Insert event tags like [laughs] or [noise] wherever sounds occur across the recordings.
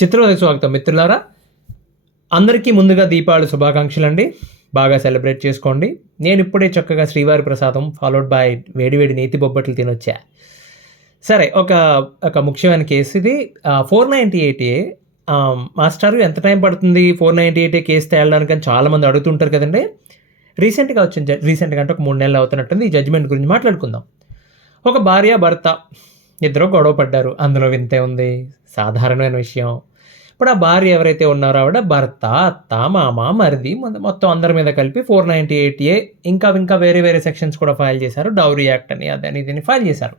చిత్రోదయ స్వాగతం మిత్రులారా. అందరికీ ముందుగా దీపావళి శుభాకాంక్షలు అండి బాగా సెలబ్రేట్ చేసుకోండి. నేను ఇప్పుడే చక్కగా శ్రీవారి ప్రసాదం ఫాలోడ్ బై వేడివేడి నేతి బొబ్బట్లు తినొచ్చా. సరే ఒక ఒక ముఖ్యమైన కేసు ఇది. Four ninety eight A master ఎంత టైం పడుతుంది? Four ninety eight A case తేలడానికి అని చాలామంది అడుగుతుంటారు కదండి. రీసెంట్గా వచ్చింది రీసెంట్గా అంటే ఒక మూడు నెలలు అవుతున్నట్టుంది. ఈ జడ్జిమెంట్ గురించి మాట్లాడుకుందాం. ఒక భార్య భర్త ఇద్దరు గొడవ పడ్డారు. అందులో వింతే ఉంది సాధారణమైన విషయం. ఇప్పుడు ఆ భార్య ఎవరైతే ఉన్నారో ఆవిడ భర్త అత్త మామ మరిది మొత్తం అందరి మీద కలిపి ఫోర్ నైంటీ ఎయిట్ ఏ ఇంకా ఇంకా వేరే వేరే సెక్షన్స్ కూడా ఫైల్ చేశారు. డౌరీ యాక్ట్ అని అదని దీన్ని ఫైల్ చేశారు.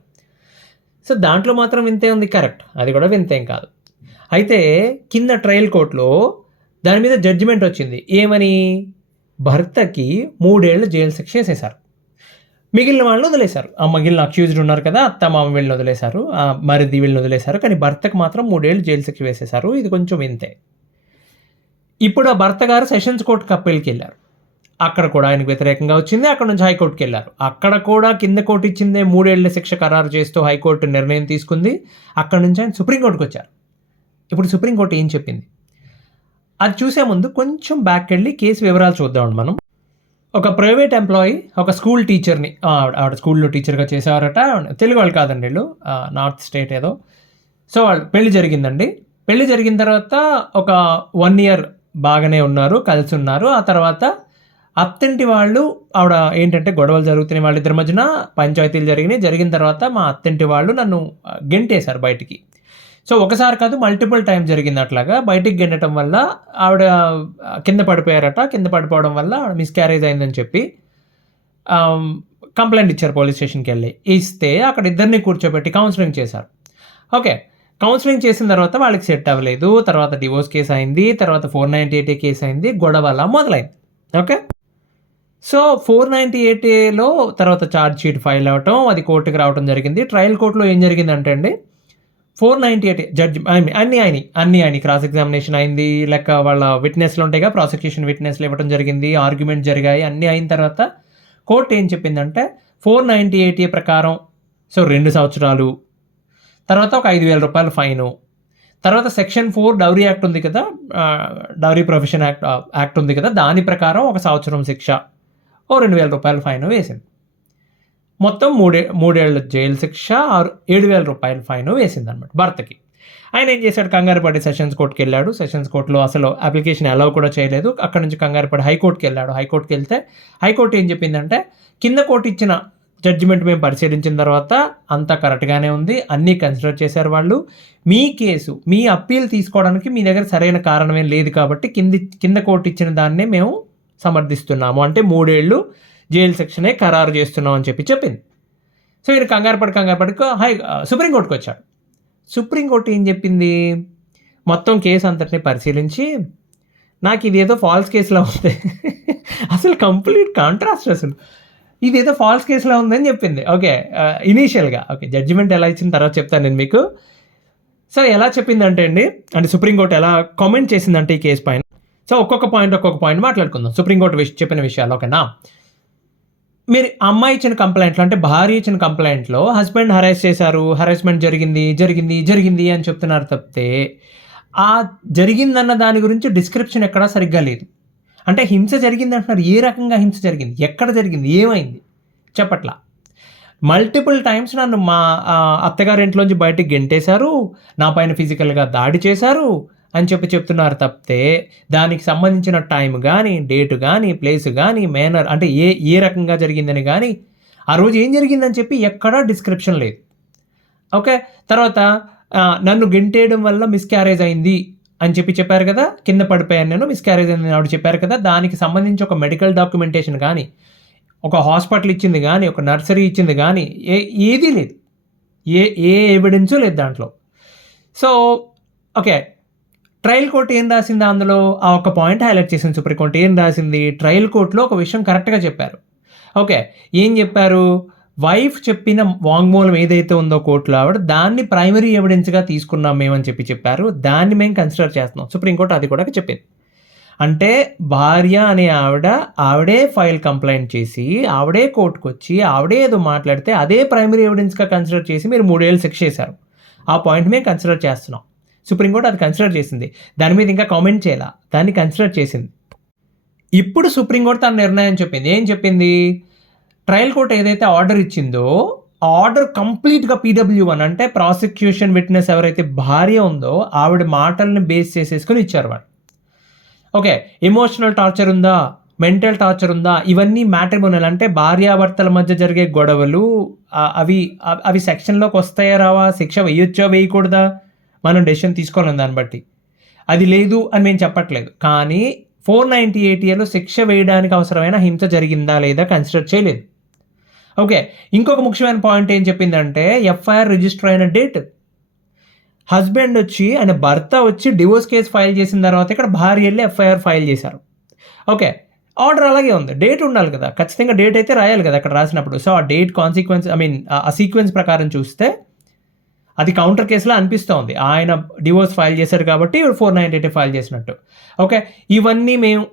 సో దాంట్లో మాత్రం వింతే ఉంది కరెక్ట్. అది కూడా వింతేం కాదు. అయితే కింద ట్రయల్ కోర్టులో దాని మీద జడ్జిమెంట్ వచ్చింది. ఏమని? భర్తకి మూడేళ్ళు జైలు శిక్ష వేసేశారు. మిగిలిన వాళ్ళని వదిలేశారు. ఆ మిగిలిన అక్యూజ్డ్ ఉన్నారు కదా అత్త మామ వీళ్ళని వదిలేశారు ఆ మరిది వీళ్ళని వదిలేశారు కానీ భర్తకు మాత్రం మూడేళ్ళు జైలు శిక్ష వేసేశారు. ఇది కొంచెం ఇంతే. ఇప్పుడు ఆ భర్త గారు సెషన్స్ కోర్టు అప్పీల్కి వెళ్ళారు. అక్కడ కూడా ఆయనకు వ్యతిరేకంగా వచ్చింది అక్కడ నుంచి హైకోర్టుకి వెళ్ళారు. అక్కడ కూడా కింద కోర్టు ఇచ్చిందే మూడేళ్ళ శిక్ష ఖరారు చేస్తూ హైకోర్టు నిర్ణయం తీసుకుంది. అక్కడ నుంచి ఆయన సుప్రీంకోర్టుకు వచ్చారు. ఇప్పుడు సుప్రీంకోర్టు ఏం చెప్పింది? అది చూసే ముందు కొంచెం బ్యాక్ వెళ్ళి కేసు వివరాలు చూద్దామండి మనం. ఒక ప్రైవేట్ ఎంప్లాయీ ఒక స్కూల్ టీచర్ని ఆవిడ స్కూల్లో టీచర్గా చేసేవారట. తెలుగు వాళ్ళు కాదండి వీళ్ళు నార్త్ స్టేట్ ఏదో. సో వాళ్ళు పెళ్ళి జరిగిందండి. పెళ్ళి జరిగిన తర్వాత ఒక వన్ ఇయర్ బాగానే ఉన్నారు కలిసి ఉన్నారు. ఆ తర్వాత అత్తింటి వాళ్ళు ఆవిడ ఏంటంటే గొడవలు జరుగుతున్నాయి వాళ్ళిద్దరి మధ్యన పంచాయతీలు జరిగినాయి. జరిగిన తర్వాత మా అత్తింటి వాళ్ళు నన్ను గెంటేశారు బయటికి. సో ఒకసారి కాదు మల్టిపుల్ టైం జరిగింది అట్లాగా. బయటికి గెంటడం వల్ల ఆవిడ కింద పడిపోయారట. కింద పడిపోవడం వల్ల మిస్క్యారేజ్ అయిందని చెప్పి కంప్లైంట్ ఇచ్చారు పోలీస్ స్టేషన్కి వెళ్ళి. ఇస్తే అక్కడ ఇద్దరిని కూర్చోబెట్టి కౌన్సిలింగ్ చేశారు. ఓకే. కౌన్సిలింగ్ చేసిన తర్వాత వాళ్ళకి సెట్ అవ్వలేదు. తర్వాత డివోర్స్ కేసు అయింది. తర్వాత ఫోర్ నైంటీ ఎయిట్ కేసు అయింది. గొడవ అలా మొదలైంది. Okay? So four ninety eight ఏలో తర్వాత ఛార్జ్ షీట్ ఫైల్ అవ్వటం అది కోర్టుకి రావడం జరిగింది. ట్రయల్ కోర్టులో ఏం జరిగిందంటే అండి four ninety eight judge I mean అన్ని అయినాయి. అన్ని అయినాయి. క్రాస్ ఎగ్జామినేషన్ అయింది. లెక్క వాళ్ళ విట్నెస్లు ఉంటాయిగా ప్రాసిక్యూషన్ విట్నెస్లు ఇవ్వడం జరిగింది. ఆర్గ్యుమెంట్ జరిగాయి. అన్నీ అయిన తర్వాత కోర్టు ఏం చెప్పిందంటే ఫోర్ నైంటీ ఎయిట్ ప్రకారం సో రెండు సంవత్సరాలు. తర్వాత ఒక ఐదు వేల రూపాయల ఫైను. తర్వాత సెక్షన్ ఫోర్ డౌరీ యాక్ట్ ఉంది కదా డౌరీ ప్రొఫెషన్ యాక్ట్ యాక్ట్ ఉంది కదా దాని ప్రకారం ఒక సంవత్సరం శిక్ష. ఓ రెండు వేల రూపాయల ఫైన్ వేసింది. మొత్తం మూడే మూడేళ్ళ జైలు శిక్ష ఆరు ఏడు వేల రూపాయల ఫైన్ వేసింది అనమాట భర్తకి. ఆయన ఏం చేశాడు? కంగారు పడి సెషన్స్ కోర్టుకి వెళ్ళాడు. సెషన్స్ కోర్టులో అసలు అప్లికేషన్ అలౌ కూడా చేయలేదు. అక్కడ నుంచి కంగారు పడి హైకోర్టుకి వెళ్ళాడు. హైకోర్టుకి వెళ్తే హైకోర్టు ఏం చెప్పిందంటే కింద కోర్టు ఇచ్చిన జడ్జిమెంట్ మేము పరిశీలించిన తర్వాత అంతా కరెక్ట్గానే ఉంది. అన్నీ కన్సిడర్ చేశారు వాళ్ళు. మీ కేసు మీ అప్పీల్ తీసుకోవడానికి మీ దగ్గర సరైన కారణమేం లేదు కాబట్టి కింది కింద కోర్టు ఇచ్చిన దాన్నే మేము సమర్థిస్తున్నాము. అంటే మూడేళ్ళు జైలు సెక్షనే ఖరారు చేస్తున్నాం అని చెప్పి చెప్పింది. సో ఈయన కంగారు పడి కంగారు పడి హై సుప్రీంకోర్టుకు వచ్చాడు. సుప్రీంకోర్టు ఏం చెప్పింది? మొత్తం కేసు అంతటిని పరిశీలించి నాకు ఇదేదో ఫాల్స్ కేసులా ఉంది. [laughs] అసలు కంప్లీట్ కాంట్రాస్ట్ అసలు. ఇదేదో ఫాల్స్ కేసులా ఉందని చెప్పింది. ఓకే ఇనీషియల్గా. ఓకే జడ్జిమెంట్ ఎలా ఇచ్చిన తర్వాత చెప్తాను నేను మీకు. సో ఎలా చెప్పిందంటే అండి అంటే సుప్రీంకోర్టు ఎలా కామెంట్ చేసిందంటే ఈ కేసు పైన. సో ఒక్కొక్క పాయింట్ ఒక్కొక్క పాయింట్ మాట్లాడుకుందాం. సుప్రీంకోర్టు విష- చెప్పిన విషయాలు ఓకేనా? మీరు అమ్మాయి ఇచ్చిన కంప్లైంట్లో అంటే భార్య ఇచ్చిన కంప్లైంట్లో హస్బెండ్ హరాస్ చేశారు హరాస్మెంట్ జరిగింది జరిగింది జరిగింది అని చెప్తున్నారు తప్పితే ఆ జరిగిందన్న దాని గురించి డిస్క్రిప్షన్ ఎక్కడా సరిగ్గా లేదు. అంటే హింస జరిగింది అంటున్నారు ఏ రకంగా హింస జరిగింది ఎక్కడ జరిగింది ఏమైంది? చెప్పట్లా. మల్టిపుల్ టైమ్స్ నన్ను మా అత్తగారింట్లోంచి అత్తగారి ఇంట్లోంచి బయటికి గెంటేశారు నా పైన ఫిజికల్గా దాడి చేశారు అని చెప్పి చెప్తున్నారు తప్పితే దానికి సంబంధించిన టైం కానీ డేట్ కానీ ప్లేస్ కానీ మేనర్ అంటే ఏ ఏ రకంగా జరిగిందని కానీ ఆ రోజు ఏం జరిగిందని చెప్పి ఎక్కడా డిస్క్రిప్షన్ లేదు. ఓకే తర్వాత నన్ను గెంటేయడం వల్ల మిస్క్యారేజ్ అయింది అని చెప్పి చెప్పారు కదా? కింద పడిపోయాను నేను మిస్క్యారేజ్ అయింది ఆవిడ చెప్పారు కదా? దానికి సంబంధించి ఒక మెడికల్ డాక్యుమెంటేషన్ కానీ ఒక హాస్పిటల్ ఇచ్చింది కానీ ఒక నర్సరీ ఇచ్చింది కానీ ఏ ఏదీ లేదు. ఏ ఏ ఎవిడెన్సు లేదు దాంట్లో. సో ఓకే ట్రయల్ కోర్ట్ ఏం రాసింది అందులో? ఆ ఒక పాయింట్ హైలైట్ చేసింది సుప్రీంకోర్టు. ఏం రాసింది? ట్రయల్ కోర్టులో ఒక విషయం కరెక్ట్గా చెప్పారు. ఓకే ఏం చెప్పారు? వైఫ్ చెప్పిన వాంగ్మూలం ఏదైతే ఉందో కోర్టులో ఆవిడ దాన్ని ప్రైమరీ ఎవిడెన్స్గా తీసుకున్నాం మేమని చెప్పి చెప్పారు. దాన్ని మేము కన్సిడర్ చేస్తున్నాం. సుప్రీంకోర్టు అది కూడా చెప్పింది. అంటే భార్య అనే ఆవిడ ఆవిడే ఫైల్ కంప్లైంట్ చేసి ఆవిడే కోర్టుకు వచ్చి ఆవిడే ఏదో మాట్లాడితే అదే ప్రైమరీ ఎవిడెన్స్గా కన్సిడర్ చేసి మీరు మూడేళ్ళు శిక్ష చేశారు. ఆ పాయింట్ మేము కన్సిడర్ చేస్తున్నాం. సుప్రీంకోర్టు అది కన్సిడర్ చేసింది. దాని మీద ఇంకా కామెంట్ చేయాల. దాన్ని కన్సిడర్ చేసింది. ఇప్పుడు సుప్రీంకోర్టు తన నిర్ణయం చెప్పింది. ఏం చెప్పింది? ట్రయల్ కోర్ట్ ఏదైతే ఆర్డర్ ఇచ్చిందో ఆర్డర్ కంప్లీట్గా పీడబ్ల్యూ వన్ అంటే ప్రాసిక్యూషన్ విట్నెస్ ఎవరైతే భార్య ఉందో ఆవిడ మాటల్ని బేస్ చేసేసుకుని ఇచ్చారు వాళ్ళు. ఓకే ఎమోషనల్ టార్చర్ ఉందా? మెంటల్ టార్చర్ ఉందా? ఇవన్నీ మ్యాట్రిమోనల్ అంటే భార్యాభర్తల మధ్య జరిగే గొడవలు అవి అవి సెక్షన్లోకి వస్తాయా రావా? శిక్ష వేయొచ్చా వేయకూడదా? మనం డెసిషన్ తీసుకోలేం దాన్ని బట్టి. అది లేదు అని మేము చెప్పట్లేదు. కానీ ఫోర్ నైంటీ ఇయర్లో శిక్ష వేయడానికి అవసరమైన హింస జరిగిందా లేదా కన్సిడర్ చేయలేదు. ఓకే ఇంకొక ముఖ్యమైన పాయింట్ ఏం చెప్పిందంటే ఎఫ్ఐఆర్ రిజిస్టర్ అయిన డేట్ హస్బెండ్ వచ్చి ఆయన భర్త వచ్చి డివోర్స్ కేసు ఫైల్ చేసిన తర్వాత ఇక్కడ భార్య వెళ్ళి ఎఫ్ఐఆర్ ఫైల్ చేశారు. ఓకే ఆర్డర్ అలాగే ఉంది. డేట్ ఉండాలి కదా. ఖచ్చితంగా డేట్ అయితే రాయాలి కదా అక్కడ రాసినప్పుడు. సో ఆ డేట్ కాన్సిక్వెన్స్ ఐ మీన్ ఆ సీక్వెన్స్ ప్రకారం చూస్తే అది కౌంటర్ కేసులో అనిపిస్తోంది. ఆయన డివోర్స్ ఫైల్ చేశారు కాబట్టి ఫోర్ నైన్ ఎయిట్ ఫైల్ చేసినట్టు. ఓకే ఇవన్నీ మేము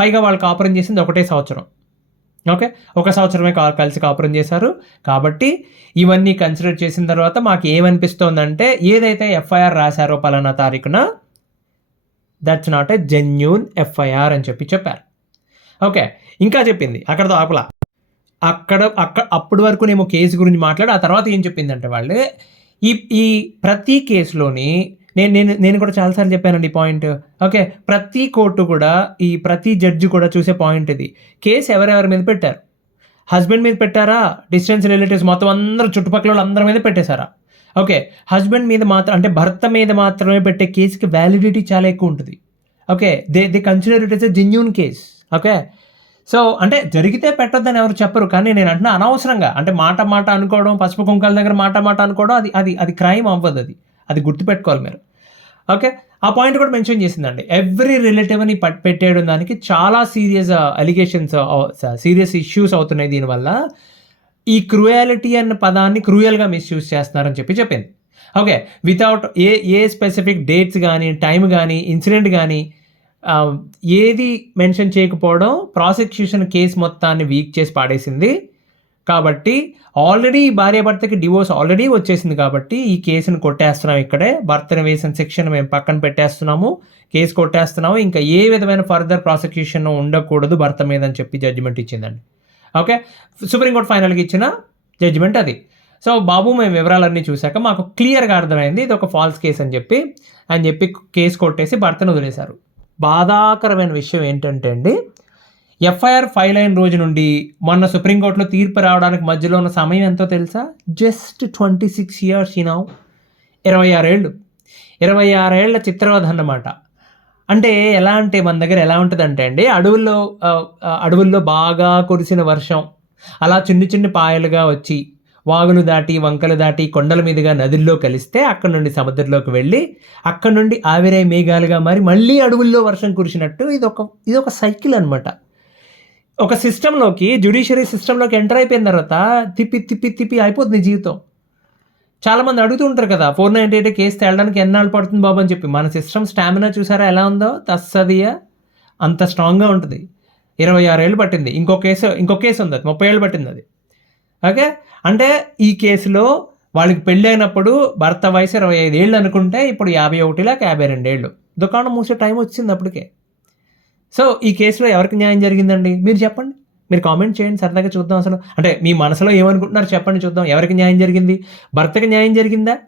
పైగా వాళ్ళు కాపురం చేసింది ఒకటే సంవత్సరం. ఓకే ఒక సంవత్సరమే కా కలిసి కాపురం చేశారు. కాబట్టి ఇవన్నీ కన్సిడర్ చేసిన తర్వాత మాకు ఏమనిపిస్తోందంటే ఏదైతే ఎఫ్ఐఆర్ రాశారో పలానా తారీఖున that's not a genuine FIR అని చెప్పి చెప్పారు. ఓకే ఇంకా చెప్పింది. అక్కడతో ఆపలా. అక్కడ అక్కడ అప్పటి వరకు నేను కేసు గురించి మాట్లాడి ఆ తర్వాత ఏం చెప్పిందంటే వాళ్ళు ఈ ఈ ప్రతి కేసులోని నేను నేను నేను కూడా చాలాసార్లు చెప్పానండి పాయింట్. ఓకే ప్రతి కోర్టు కూడా ఈ ప్రతి జడ్జి కూడా చూసే పాయింట్ ఇది. కేసు ఎవరెవరి మీద పెట్టారు? హస్బెండ్ మీద పెట్టారా? డిస్టెన్స్ రిలేటివ్స్ మొత్తం అందరూ చుట్టుపక్కల వాళ్ళు అందరి మీద పెట్టేశారా? ఓకే హస్బెండ్ మీద మాత్రం అంటే భర్త మీద మాత్రమే పెట్టే కేసుకి వ్యాలిడిటీ చాలా ఎక్కువ ఉంటుంది. Okay they they consider it is a genuine case okay so అంటే జరిగితే పెట్టొద్దని ఎవరు చెప్పరు కానీ నేను అంటున్నా అనవసరంగా. అంటే మాట మాట అనుకోవడం పసుపు కుంకాల దగ్గర మాట మాట అనుకోవడం అది అది అది క్రైమ్ అవ్వదు అది. అది గుర్తుపెట్టుకోవాలి మీరు. ఓకే? ఆ పాయింట్ కూడా మెన్షన్ చేసిందండి. ఎవ్రీ రిలేటివ్ని పట్ పెట్టేయడం దానికి చాలా సీరియస్ అలిగేషన్స్ సీరియస్ ఇష్యూస్ అవుతున్నాయి దీనివల్ల. ఈ క్రూయాలిటీ అన్న పదాన్ని క్రూయల్గా మిస్యూజ్ చేస్తున్నారని చెప్పి చెప్పింది. Okay? Without a a specific dates కానీ టైం కానీ ఇన్సిడెంట్ కానీ ఏది మెన్షన్ చేయకపోవడం ప్రాసిక్యూషన్ కేసు మొత్తాన్ని వీక్ చేసి పాడేసింది. కాబట్టి ఆల్రెడీ భార్యాభర్తకి డివోర్స్ ఆల్రెడీ వచ్చేసింది కాబట్టి ఈ కేసును కొట్టేస్తున్నాం ఇక్కడే. భర్తను వేసిన శిక్షను మేము పక్కన పెట్టేస్తున్నాము కేసు కొట్టేస్తున్నాము. ఇంకా ఏ విధమైన ఫర్దర్ ప్రాసిక్యూషన్ ఉండకూడదు భర్త మీద అని చెప్పి జడ్జిమెంట్ ఇచ్చిందండి. ఓకే సుప్రీంకోర్టు ఫైనల్గా ఇచ్చిన జడ్జిమెంట్ అది. సో బాబు మేము వివరాలన్నీ చూశాక మాకు క్లియర్గా అర్థమైంది ఇది ఒక ఫాల్స్ కేసు అని చెప్పి అని చెప్పి కేసు కొట్టేసి భర్తను వదిలేశారు. బాధాకరమైన విషయం ఏంటంటే అండి ఎఫ్ఐఆర్ ఫైల్ అయిన రోజు నుండి మొన్న సుప్రీంకోర్టులో తీర్పు రావడానికి మధ్యలో ఉన్న సమయం ఎంతో తెలుసా? జస్ట్ ట్వంటీ సిక్స్ ఇయర్స్ ఈనావు ఇరవై ఆరేళ్ళు ఇరవై ఆరేళ్ళ చిత్రవధ అన్నమాట. అంటే ఎలా అంటే మన దగ్గర ఎలా ఉంటుందంటే అండి అడవుల్లో అడవుల్లో బాగా కురిసిన వర్షం అలా చిన్ని చిన్ని పాయలుగా వచ్చి వాగులు దాటి వంకలు దాటి కొండల మీదుగా నదుల్లో కలిస్తే అక్కడ నుండి సముద్రంలోకి వెళ్ళి అక్కడ నుండి ఆవిరై మేఘాలుగా మారి మళ్ళీ అడవుల్లో వర్షం కురిసినట్టు ఇది ఒక ఇది ఒక సైకిల్ అనమాట ఒక సిస్టంలోకి జ్యుడిషియరీ సిస్టంలోకి ఎంటర్ అయిపోయిన తర్వాత తిప్పి తిప్పి తిప్పి అయిపోతుంది జీవితం. చాలామంది అడుగుతూ ఉంటారు కదా ఫోర్ నైంటీ ఎయిట్ కేసు తేలడానికి ఎన్నాళ్ళు పడుతుంది బాబు అని చెప్పి. మన సిస్టమ్ స్టామినా చూసారా ఎలా ఉందో? తస్సదియా? అంత స్ట్రాంగ్గా ఉంటుంది. ఇరవై ఆరు ఏళ్ళు పట్టింది. ఇంకో కేసు ఇంకో కేసు ఉంది అది ముప్పై ఏళ్ళు పట్టింది అది. ఓకే? అంటే ఈ కేసులో వాళ్ళకి పెళ్ళైనప్పుడు భర్త వయసు ఇరవై ఐదు ఏళ్ళు అనుకుంటే ఇప్పుడు యాభై ఒకటి లేక యాభై రెండేళ్ళు దుకాణం మూసే టైం వచ్చింది అప్పటికే. సో ఈ కేసులో ఎవరికి న్యాయం జరిగిందండి? మీరు చెప్పండి. మీరు కామెంట్ చేయండి సరదాగా చూద్దాం అసలు. అంటే మీ మనసులో ఏమనుకుంటున్నారు చెప్పండి చూద్దాం. ఎవరికి న్యాయం జరిగింది? భర్తకి న్యాయం జరిగిందా?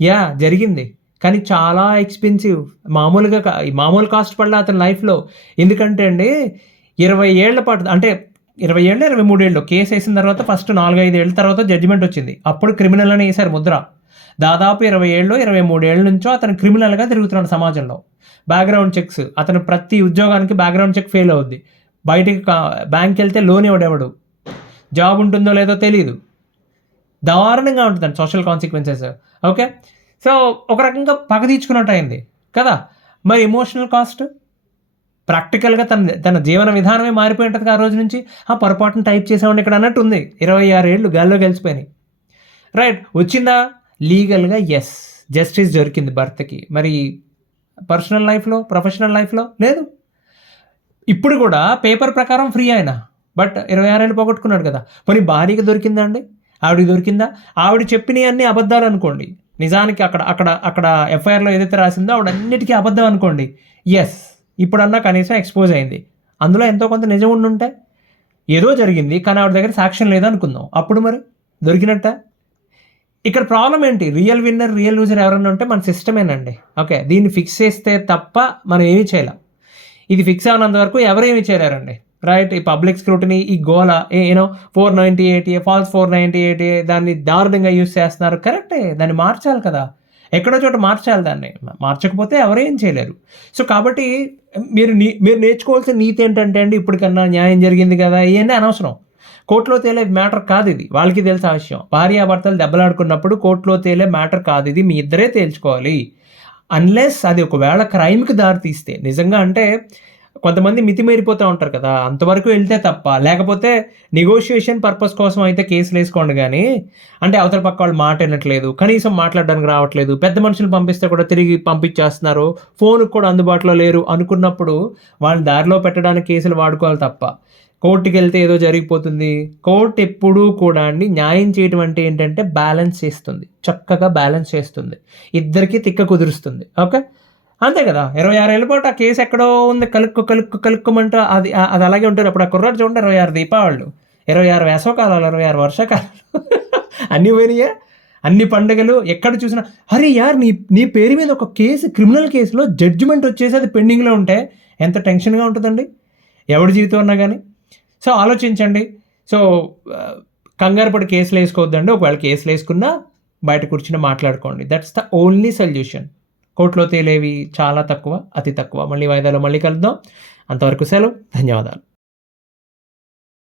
యా జరిగింది. కానీ చాలా ఎక్స్పెన్సివ్. మామూలుగా మామూలు కాస్ట్ పడలే అతని లైఫ్లో. ఎందుకంటే అండి ఇరవై ఏళ్ళ పాటు అంటే ఇరవై ఏళ్ళు ఇరవై మూడేళ్ళు. కేసు వేసిన తర్వాత ఫస్ట్ నాలుగైదు ఏళ్ళ తర్వాత జడ్జిమెంట్ వచ్చింది. అప్పుడు క్రిమినల్ అని వేశారు ముద్ర. దాదాపు ఇరవై ఏళ్ళు ఇరవై మూడేళ్ళ నుంచో అతను క్రిమినల్గా తిరుగుతున్నాడు సమాజంలో. బ్యాక్గ్రౌండ్ చెక్స్ అతను ప్రతి ఉద్యోగానికి బ్యాక్గ్రౌండ్ చెక్ ఫెయిల్ అవుద్ది. బయటికి బ్యాంక్కి వెళ్తే లోన్ ఇవ్వడెవడు జాబ్ ఉంటుందో లేదో తెలియదు దారుణంగా ఉంటుందండి సోషల్ కాన్సిక్వెన్సెస్ ఓకే సో ఒక రకంగా పగ తీర్చుకున్నట్టు అయింది. కదా? మరి ఎమోషనల్ కాస్ట్ ప్రాక్టికల్గా తన తన జీవన విధానమే మారిపోయి ఉంటుంది ఆ రోజు నుంచి. ఆ పొరపాటున టైప్ చేసామని ఇక్కడ అన్నట్టు ఉంది. ఇరవై ఆరు ఏళ్ళు గాల్లో గెలిచిపోయినాయి. రైట్ వచ్చిందా? లీగల్గా ఎస్ జస్టిస్ దొరికింది భర్తకి. మరి పర్సనల్ లైఫ్లో ప్రొఫెషనల్ లైఫ్లో లేదు. ఇప్పుడు కూడా పేపర్ ప్రకారం ఫ్రీ ఆయన. బట్ ఇరవై ఆరేళ్ళు పోగొట్టుకున్నాడు కదా. పోనీ భార్యకి దొరికిందా అండి? ఆవిడకి దొరికిందా? ఆవిడ చెప్పినవి అన్ని అబద్ధాలు అనుకోండి. నిజానికి అక్కడ అక్కడ అక్కడ ఎఫ్ఐఆర్లో ఏదైతే రాసిందో ఆవిడ అన్నిటికీ అబద్ధం అనుకోండి. ఎస్ ఇప్పుడన్నా కనీసం ఎక్స్పోజ్ అయింది. అందులో ఎంతో కొంత నిజం ఉండుంటే? ఏదో జరిగింది కానీ ఆవిడ దగ్గర సాక్ష్యం లేదనుకుందాం. అప్పుడు మరి? దొరికినట్ట? ఇక్కడ ప్రాబ్లం ఏంటి? రియల్ విన్నర్ రియల్ లూజర్ ఎవరన్నా ఉంటే మన సిస్టమేనండి ఓకే దీన్ని ఫిక్స్ చేస్తే తప్ప మనం ఏమీ చేయలేం. ఇది ఫిక్స్ అవనంత వరకు ఎవరు ఏమీ చేయలేరండి. రైట్ ఈ పబ్లిక్ స్క్రూటినీ ఈ గోల ఏనో four ninety eighty false four ninety eighty దాన్ని దారుణంగా యూస్ చేస్తున్నారు. కరెక్టే దాన్ని మార్చాలి కదా. ఎక్కడో చోట మార్చాలి దాన్ని. మార్చకపోతే ఎవరేం చేయలేరు. సో కాబట్టి మీరు నీ మీరు నేర్చుకోవాల్సిన నీతి ఏంటంటే అండి ఇప్పటికన్నా న్యాయం జరిగింది కదా ఇవన్నీ అనవసరం. కోర్టులో తేలే మ్యాటర్ కాదు ఇది. వాళ్ళకి తెలిసిన విషయం. భార్యాభర్తలు దెబ్బలాడుకున్నప్పుడు కోర్టులో తేలే మ్యాటర్ కాదు ఇది. మీ ఇద్దరే తేల్చుకోవాలి. అన్లెస్ అది ఒకవేళ క్రైమ్కి దారి తీస్తే నిజంగా అంటే కొంతమంది మితిమీరిపోతూ ఉంటారు కదా అంతవరకు వెళ్తే తప్ప. లేకపోతే నెగోషియేషన్ పర్పస్ కోసం అయితే కేసులు వేసుకోండి కానీ అంటే అవతల పక్క వాళ్ళు మాట వినట్లేదు కనీసం మాట్లాడడానికి రావట్లేదు పెద్ద మనుషులు పంపిస్తే కూడా తిరిగి పంపించేస్తున్నారు ఫోన్కి కూడా అందుబాటులో లేరు అనుకున్నప్పుడు వాళ్ళని దారిలో పెట్టడానికి కేసులు వాడుకోవాలి తప్ప. కోర్టుకి వెళ్తే ఏదో జరిగిపోతుంది. కోర్టు ఎప్పుడూ కూడా అండి న్యాయం చేయటం అంటే ఏంటంటే బ్యాలెన్స్ చేస్తుంది. చక్కగా బ్యాలెన్స్ చేస్తుంది. ఇద్దరికీ తిక్క కుదురుస్తుంది. ఓకే? అంతే కదా. ఇరవై ఆరు ఏళ్ళపాటు ఆ కేసు ఎక్కడో ఉంది. కలుక్కు కలుక్కు కలుక్కుమంటూ అది అది అలాగే ఉంటారు. అప్పుడు ఆ కుర్రాడు చూడండి ఇరవై ఆరు దీపావళి. ఇరవై ఆరు వేసవకాలాలు ఇరవై ఆరు వర్షాకాలాలు. [laughs] అన్నీ పోయినాయా? అన్ని పండుగలు ఎక్కడ చూసినా. అరే యార్ నీ నీ పేరు మీద ఒక కేసు క్రిమినల్ కేసులో జడ్జిమెంట్ వచ్చేసి అది పెండింగ్లో ఉంటే ఎంత టెన్షన్గా ఉంటుందండి? ఎవడి జీవితం అన్నా కానీ సో ఆలోచించండి. సో కంగారు పడి కేసులు వేసుకోవద్దండి. ఒకవేళ కేసులు వేసుకున్నా బయట కూర్చుని మాట్లాడుకోండి. దట్స్ ద ఓన్లీ సొల్యూషన్ కోర్టులో తేలేవి చాలా తక్కువ అతి తక్కువ. మళ్ళీ వాయిదాలో మళ్ళీ కలుద్దాం. అంతవరకు సెలవు. ధన్యవాదాలు.